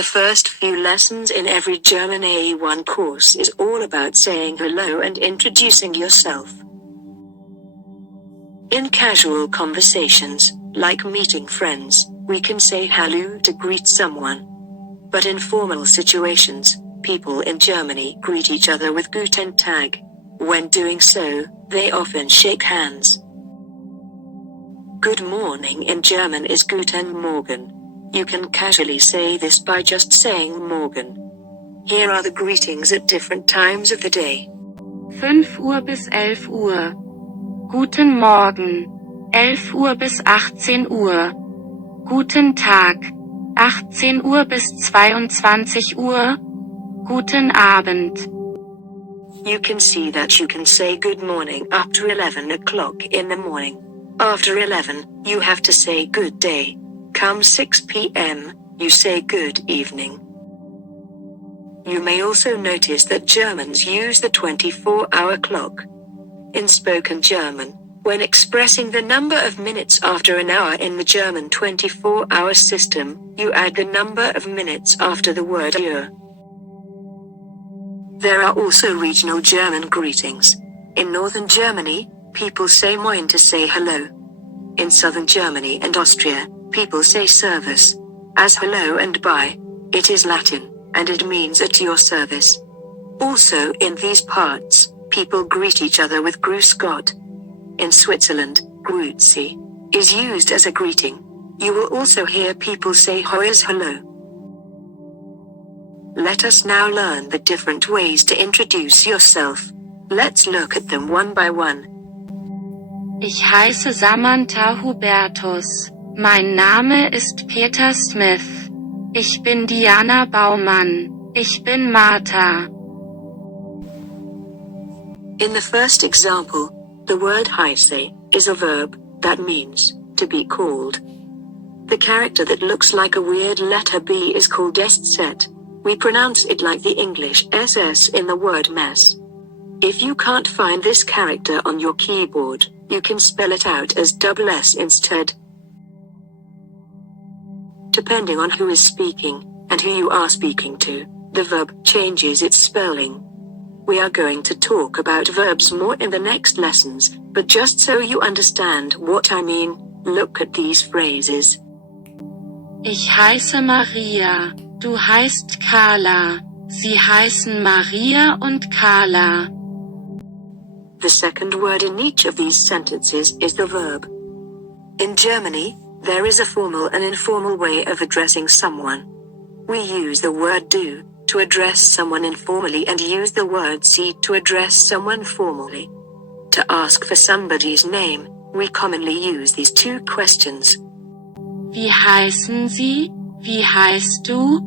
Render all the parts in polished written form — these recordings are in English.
The first few lessons in every German A1 course is all about saying hello and introducing yourself. In casual conversations, like meeting friends, we can say hallo to greet someone. But in formal situations, people in Germany greet each other with Guten Tag. When doing so, they often shake hands. Good morning in German is Guten Morgen. You can casually say this by just saying Morgen. Here are the greetings at different times of the day. 5 Uhr bis 11 Uhr. Guten Morgen. 11 Uhr bis 18 Uhr. Guten Tag. 18 Uhr bis 22 Uhr. Guten Abend. You can see that you can say good morning up to 11 o'clock in the morning. After 11, you have to say good day. Come 6 p.m., you say good evening. You may also notice that Germans use the 24-hour clock. In spoken German, when expressing the number of minutes after an hour in the German 24-hour system, you add the number of minutes after the word Uhr. There are also regional German greetings. In northern Germany, people say Moin to say hello. In southern Germany and Austria, people say Servus. As hello and bye. It is Latin, and it means at your service. Also in these parts, people greet each other with Grüß Gott. In Switzerland, Grüezi is used as a greeting. You will also hear people say Hoyas hello. Let us now learn the different ways to introduce yourself. Let's look at them one by one. Ich heiße Samantha Hubertus. Mein Name ist Peter Smith. Ich bin Diana Baumann. Ich bin Martha. In the first example, the word heiße is a verb that means to be called. The character that looks like a weird letter B is called SZ. We pronounce it like the English SS in the word mess. If you can't find this character on your keyboard, you can spell it out as double S instead. Depending on who is speaking, and who you are speaking to, the verb changes its spelling. We are going to talk about verbs more in the next lessons, but just so you understand what I mean, look at these phrases. Ich heiße Maria. Du heißt Carla. Sie heißen Maria und Carla. The second word in each of these sentences is the verb. In Germany, there is a formal and informal way of addressing someone. We use the word du to address someone informally and use the word sie to address someone formally. To ask for somebody's name, we commonly use these two questions. Wie heißen Sie? Wie heißt du?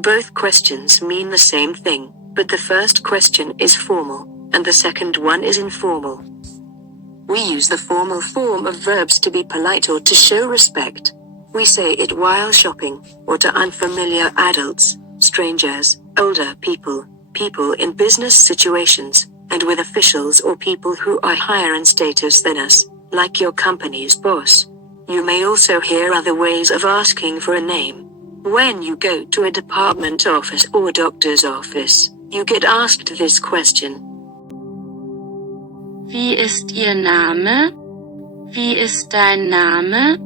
Both questions mean the same thing, but the first question is formal, and the second one is informal. We use the formal form of verbs to be polite or to show respect. We say it while shopping, or to unfamiliar adults, strangers, older people, people in business situations, and with officials or people who are higher in status than us, like your company's boss. You may also hear other ways of asking for a name. When you go to a department office or doctor's office, you get asked this question. Wie ist Ihr Name? Wie ist dein Name?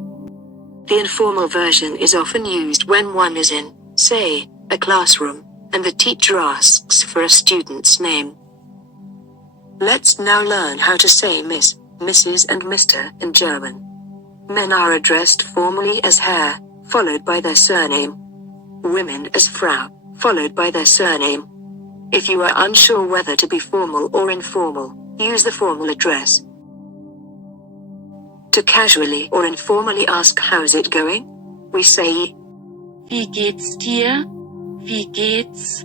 The informal version is often used when one is in, say, a classroom, and the teacher asks for a student's name. Let's now learn how to say Miss, Mrs. and Mr. in German. Men are addressed formally as Herr, followed by their surname. Women as Frau, followed by their surname. If you are unsure whether to be formal or informal, use the formal address. To casually or informally ask how's it going, we say Wie geht's dir? Wie geht's?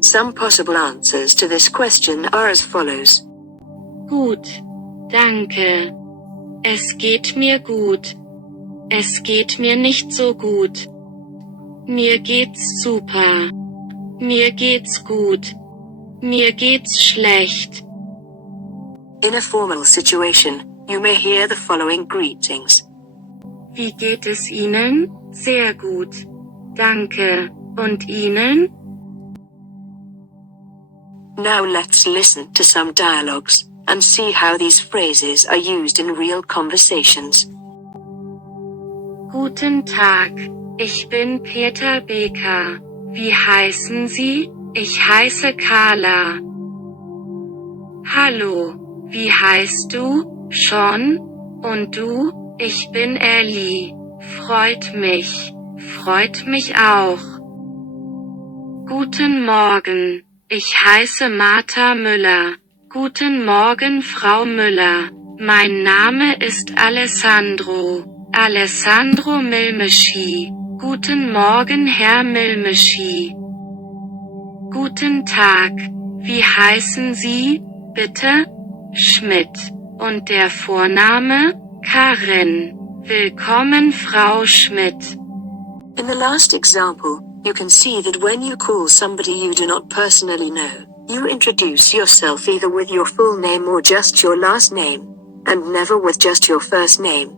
Some possible answers to this question are as follows. Gut. Danke. Es geht mir gut. Es geht mir nicht so gut. Mir geht's super. Mir geht's gut. Mir geht's schlecht. In a formal situation, you may hear the following greetings. Wie geht es Ihnen? Sehr gut. Danke. Und Ihnen? Now let's listen to some dialogues and see how these phrases are used in real conversations. Guten Tag. Ich bin Peter Becker. Wie heißen Sie? Ich heiße Carla. Hallo. Wie heißt du? Sean? Und du? Ich bin Ellie. Freut mich. Freut mich auch. Guten Morgen. Ich heiße Martha Müller. Guten Morgen, Frau Müller. Mein Name ist Alessandro. Alessandro Milmeschi. Guten Morgen, Herr Milmeschi. Guten Tag. Wie heißen Sie, bitte? Schmidt. Und der Vorname? Karin. Willkommen, Frau Schmidt. In the last example, you can see that when you call somebody you do not personally know, you introduce yourself either with your full name or just your last name, and never with just your first name.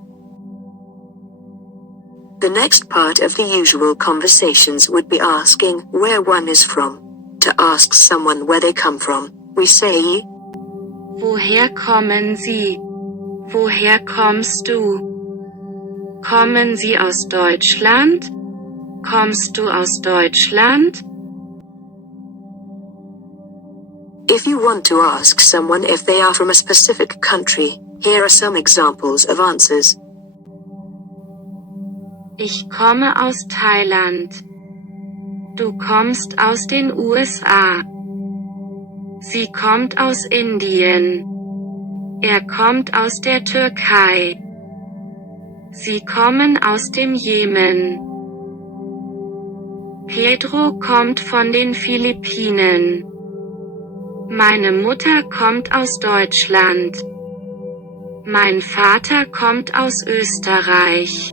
The next part of the usual conversations would be asking where one is from. To ask someone where they come from, we say, Woher kommen Sie? Woher kommst du? Kommen Sie aus Deutschland? Kommst du aus Deutschland? If you want to ask someone if they are from a specific country, here are some examples of answers. Ich komme aus Thailand. Du kommst aus den USA. Sie kommt aus Indien. Er kommt aus der Türkei. Sie kommen aus dem Jemen. Pedro kommt von den Philippinen. Meine Mutter kommt aus Deutschland. Mein Vater kommt aus Österreich.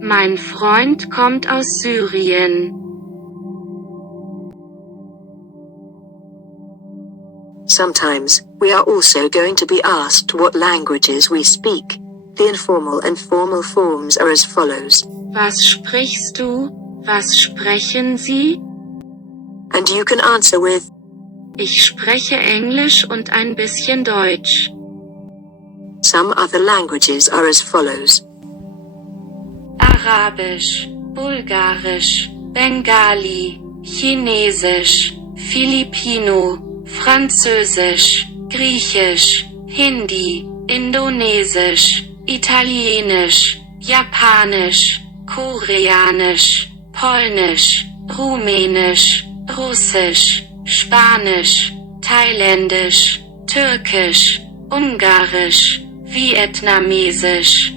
Mein Freund kommt aus Syrien. Sometimes, we are also going to be asked what languages we speak. The informal and formal forms are as follows. Was sprichst du? Was sprechen Sie? And you can answer with, Ich spreche Englisch und ein bisschen Deutsch. Some other languages are as follows. Arabisch, Bulgarisch, Bengali, Chinesisch, Filipino, Französisch, Griechisch, Hindi, Indonesisch, Italienisch, Japanisch, Koreanisch, Polnisch, Rumänisch, Russisch, Spanisch, Thailändisch, Türkisch, Ungarisch, Vietnamesisch.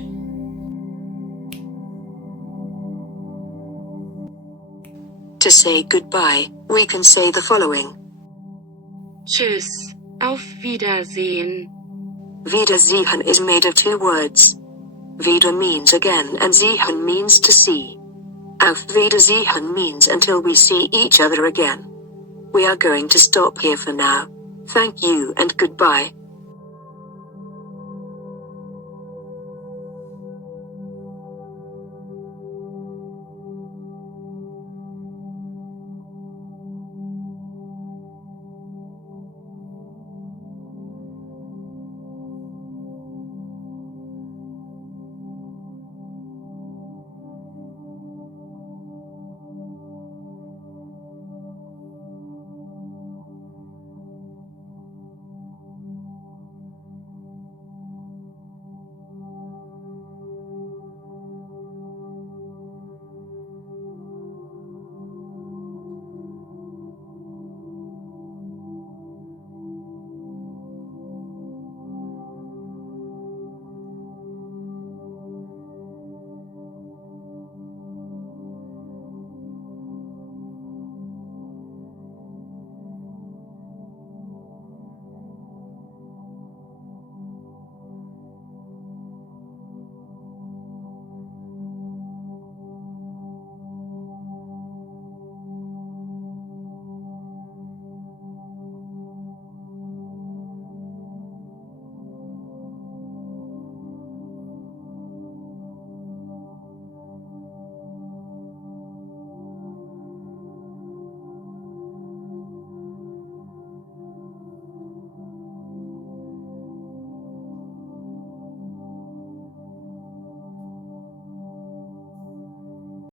To say goodbye, we can say the following. Tschüss, auf Wiedersehen. Wiedersehen is made of two words. Wieder means again and sehen means to see. Auf Wiedersehen means until we see each other again. We are going to stop here for now. Thank you and goodbye.